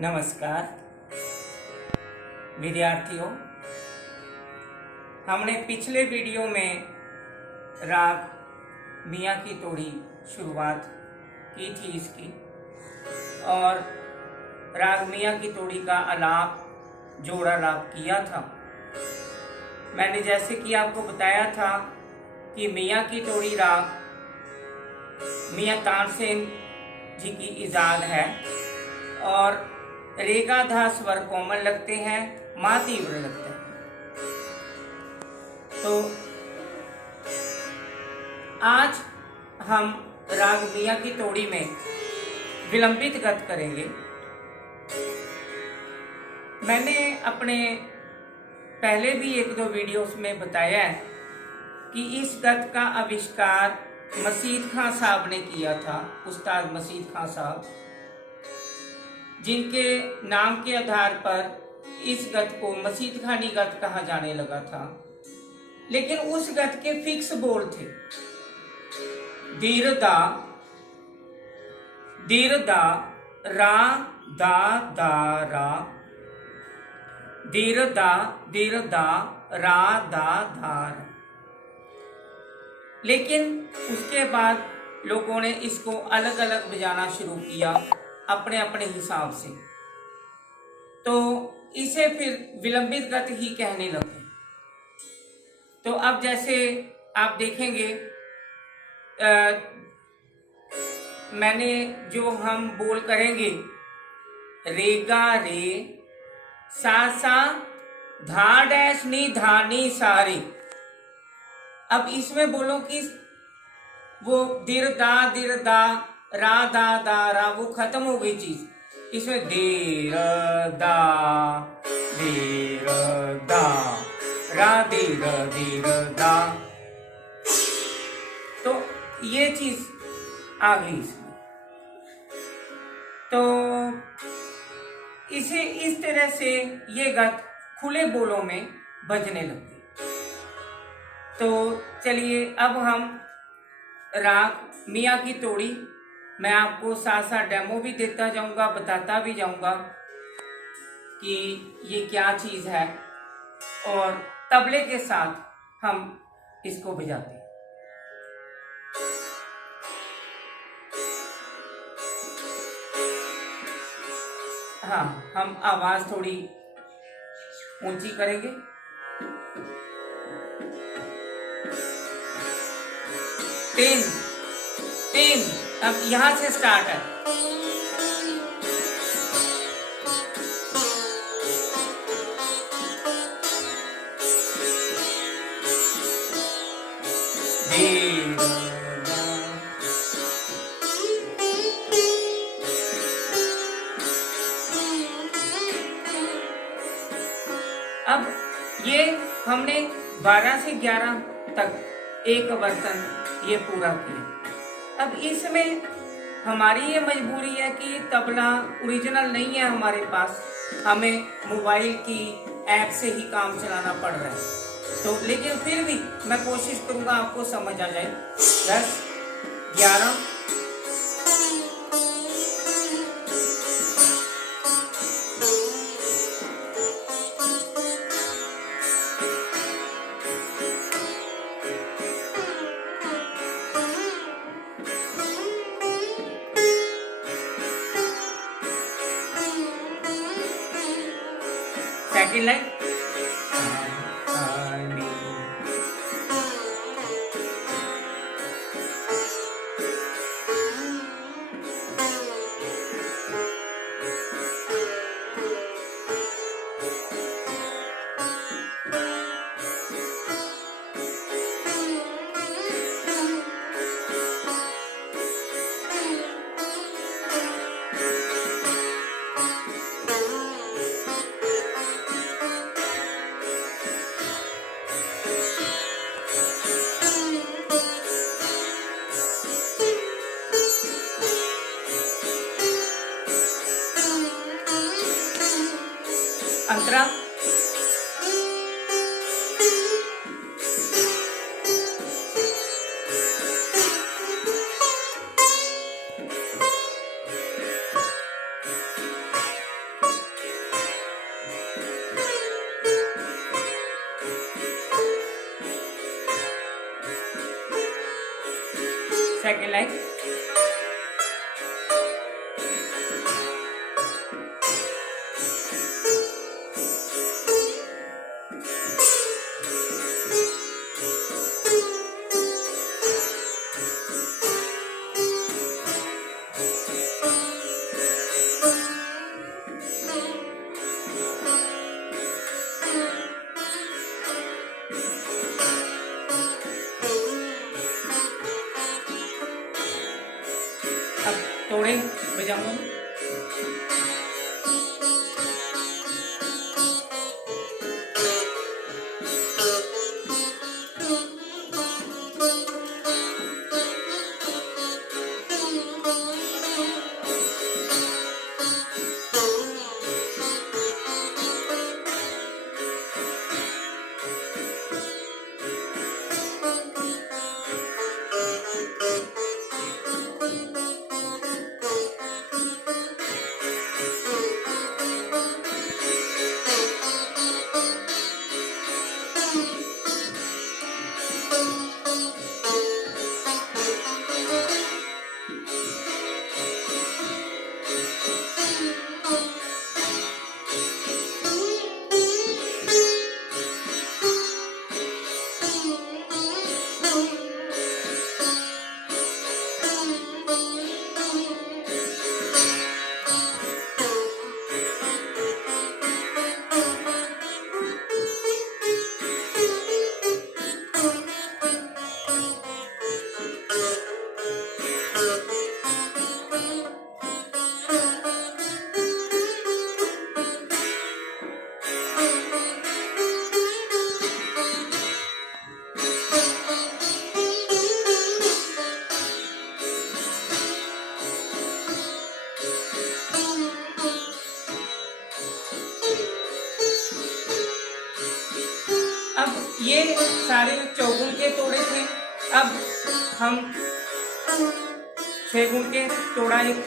नमस्कार विद्यार्थियों, हमने पिछले वीडियो में राग मियाँ की तोड़ी शुरुआत की थी इसकी, और राग मियाँ की तोड़ी का आलाप जोड़ा लाप किया था। मैंने जैसे कि आपको बताया था कि मियाँ की तोड़ी राग मियाँ तानसेन जी की इजाद है और रेगा धा स्वर कोमल लगते हैं, मा तीव्र लगते हैं। तो आज हम राग मियाँ की तोड़ी में विलंबित गत करेंगे। मैंने अपने पहले भी एक दो वीडियोस में बताया है कि इस गत का आविष्कार मसीद खां साहब ने किया था, उस्ताद मसीद खां साहब, जिनके नाम के आधार पर इस गत को मसीद खानी गत कहा जाने लगा था। लेकिन उस गत के फिक्स बोल थे, दीर दा रा दा रा, दीर दा रा दा। लेकिन उसके बाद लोगों ने इसको अलग अलग बजाना शुरू किया अपने अपने हिसाब से, तो इसे फिर विलंबित गत ही कहने लगे। तो अब जैसे आप देखेंगे, मैंने जो हम बोल करेंगे रेगा रे सा धा डैश नी धानी सारे। अब इसमें बोलो कि वो दिर दा रा रा वो खत्म हो गई चीज। इसमें देर दा रा देर दा, तो ये चीज आ गई इसमें। तो इसे इस तरह से ये गत खुले बोलों में बजने लगे। तो चलिए अब हम राग मियाँ की तोड़ी, मैं आपको साथ साथ डेमो भी देता जाऊंगा, बताता भी जाऊंगा कि ये क्या चीज है, और तबले के साथ हम इसको बजाते हैं। हाँ, हम आवाज थोड़ी ऊंची करेंगे। तीन, अब यहां से स्टार्ट है। अब ये हमने 12 से 11 तक एक वर्तन ये पूरा किया। अब इसमें हमारी ये मजबूरी है कि तबला ओरिजिनल नहीं है हमारे पास, हमें मोबाइल की ऐप से ही काम चलाना पड़ रहा है। तो लेकिन फिर भी मैं कोशिश करूंगा आपको समझ आ जाए। 10, 11, सेकंड लाइन, अंतरा, सेकेंड लाइन। अब तोड़े बजाऊंगा मैं। अब ये सारे चौगुन के तोड़े थे। अब हम 6 गुण के तोड़ा एक।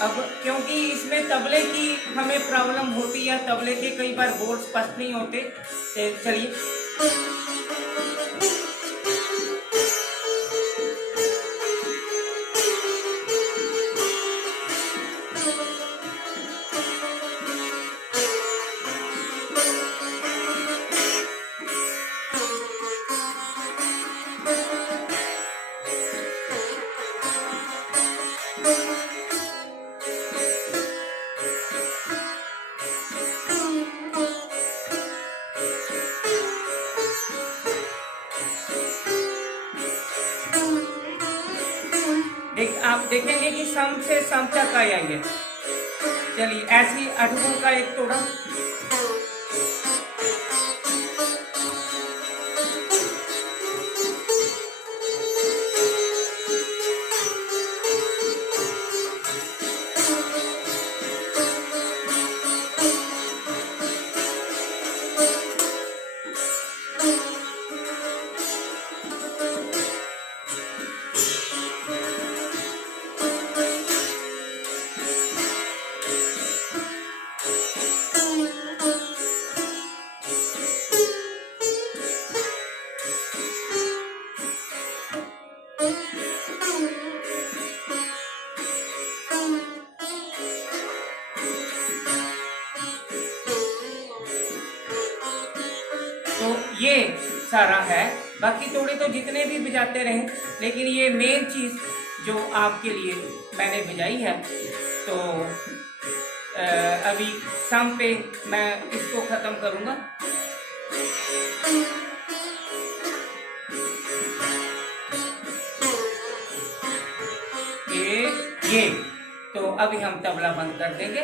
अब क्योंकि इसमें तबले की हमें प्रॉब्लम होती है, तबले के कई बार बोल स्पष्ट नहीं होते, तो चलिए। आप देखेंगे कि सम से सम तक आएंगे। चलिए ऐसी 8 गुण का एक तोड़ा। तो ये सारा है। बाकी तोड़े तो जितने भी बजाते रहे, लेकिन ये मेन चीज़ जो आपके लिए मैंने बजाई है, तो अभी सम पे मैं इसको ख़त्म करूँगा। ये तो अभी हम तबला बंद कर देंगे।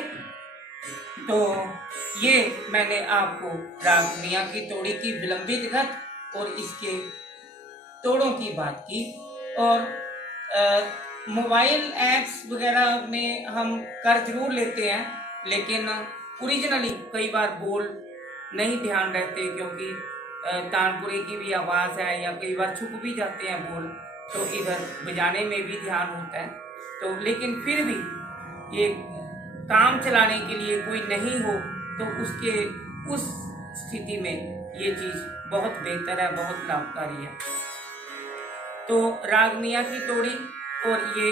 तो ये मैंने आपको राग मियाँ की तोड़ी की विलंबित गत और इसके तोड़ों की बात की। और मोबाइल ऐप्स वगैरह में हम कर जरूर लेते हैं, लेकिन ओरिजिनली कई बार बोल नहीं ध्यान रहते, क्योंकि तानपुरे की भी आवाज़ है, या कई बार छुप भी जाते हैं बोल, तो इधर बजाने में भी ध्यान होता है। तो लेकिन फिर भी ये काम चलाने के लिए कोई नहीं हो तो उसके उस स्थिति में ये चीज़ बहुत बेहतर है, बहुत लाभकारी है। तो राग मियाँ की तोड़ी और ये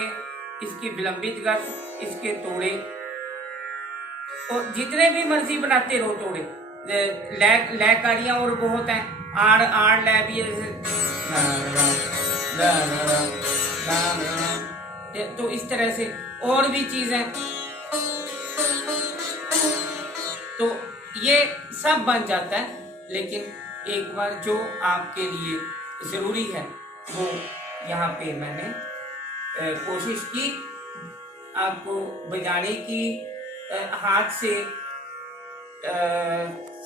इसकी विलंबित गत, इसके तोड़े, और जितने भी मर्जी बनाते रहो तोड़े, लयकारियाँ और बहुत हैं, आड़ आड़ लय भी है, तो इस तरह से और भी चीज़ें, तो ये सब बन जाता है। लेकिन एक बार जो आपके लिए ज़रूरी है वो यहाँ पे मैंने कोशिश की आपको बजाने की। हाथ से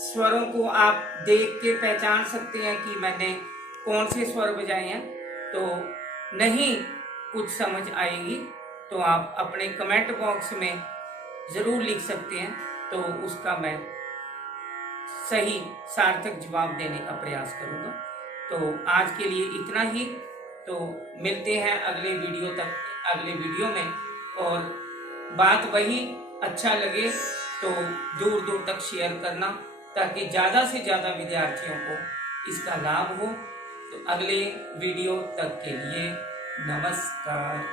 स्वरों को आप देख के पहचान सकते हैं कि मैंने कौन से स्वर बजाए हैं। तो नहीं कुछ समझ आएगी तो आप अपने कमेंट बॉक्स में ज़रूर लिख सकते हैं, तो उसका मैं सही सार्थक जवाब देने का प्रयास करूँगा। तो आज के लिए इतना ही, तो मिलते हैं अगले वीडियो में। और बात वही, अच्छा लगे तो दूर दूर तक शेयर करना, ताकि ज़्यादा से ज़्यादा विद्यार्थियों को इसका लाभ हो। तो अगले वीडियो तक के लिए नमस्कार।